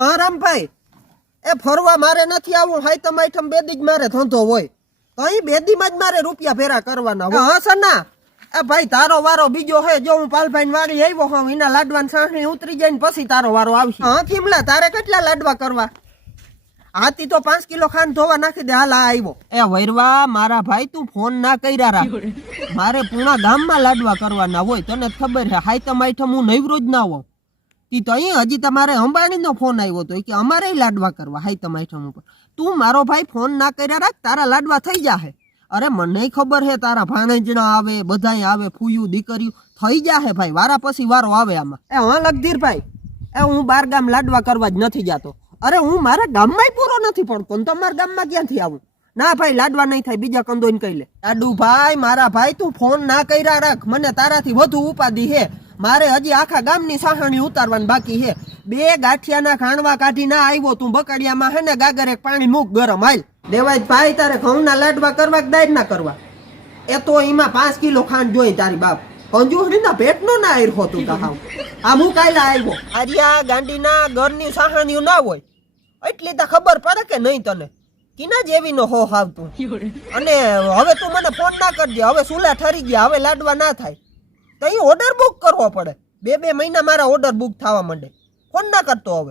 હા રામભાઈ, એ ફરવા મારે નથી આવું. હાઈતમ આઈટમ બેદી જ મારે ધંધો હોય. કઈ બેદીમાં જ મારે રૂપિયા ભેરા કરવાના હોય. હા સના, એ ભાઈ તારો વારો બીજો હે. જો હું પાલભાઈ વાળી આવ્યો હોઉં, એના લાડવાની સાંઠણી ઉતરી જાય ને પછી તારો વારો આવશે. હા ખીમલા, તારે કેટલા લાડવા કરવા? હાથી તો 5 કિલો ખાંડ ધોવા નાખી દે. હાલ આવ્યો. એ વૈરવા મારા ભાઈ, તું ફોન ના કર્યા રાખ. મારે પૂણા ગામમાં લાડવા કરવાના હોય. તને ખબર છે હાઈતમ આઈટમ હું નવરો જ ના હોઉં. ઈ તો અહીં હજી તમારે અંબાણી નો ફોન આવ્યો તો કે અમારે લાડવા કરવા હાઈતમ આઈટમ ઉપર. તું મારો ભાઈ ફોન ના કર્યા રાખ, તારા લાડવા થઈ જાહે. અરે મને ખબર હે તારા ભાણેજણા આવે, બધાય આવે, ફૂયું દીકરીયું થઈ જાહે ભાઈ. વારા પછી વારો આવે આમાં. એ હા લગધીરભાઈ, એ હું 12 ગામ લાડવા કરવા જ નથી જાતો. અરે હું મારા ગામમાં પૂરો નથી પડતો, તમારા ગામમાં ક્યાંથી આવું? ના ભાઈ લાડવા નહીં થાય, બીજા કંદોઈને કહી લે. લાડુ ભાઈ, મારા ભાઈ તું ફોન ના કર્યા રાખ. મને તારાથી વધુ ઉપાધિ હે. મારે હજી આખા ગામની સાહણી ઉતારવાની બાકી હે. 2 ગાંઠિયાના ખાંડવા કાઢી ના આવ્યો તું બકડિયામાં હે ને ગાગર એક પાણી મૂક ગરમ. હાલ દેવાય ભાઈ, તારે ઘઉંના લાડવા કરવા કે દાળ ના કરવા? એ તો એમાં 5 કિલો ખાંડ જોઈ તારી બાપ. કંજુસડીના પેટનો ના આયર હોતું તાહાવ. આ હું કાયલા આવ્યો. આર્યા ગાંડીના ઘરની સાહણીઓ ના હોય એટલી તો ખબર પડે કે નહીં તને? કિના જેવી નો હો આવતું. અને હવે તું મને ફોન ના કરજે. હવે સુલા ઠરી ગયા, હવે લાડવા ના થાય તો અહીં ઓર્ડર બુક કરવો પડે. 2 મહિના મારા ઓર્ડર બુક થવા માંડે. ફોન ના કરતો હવે.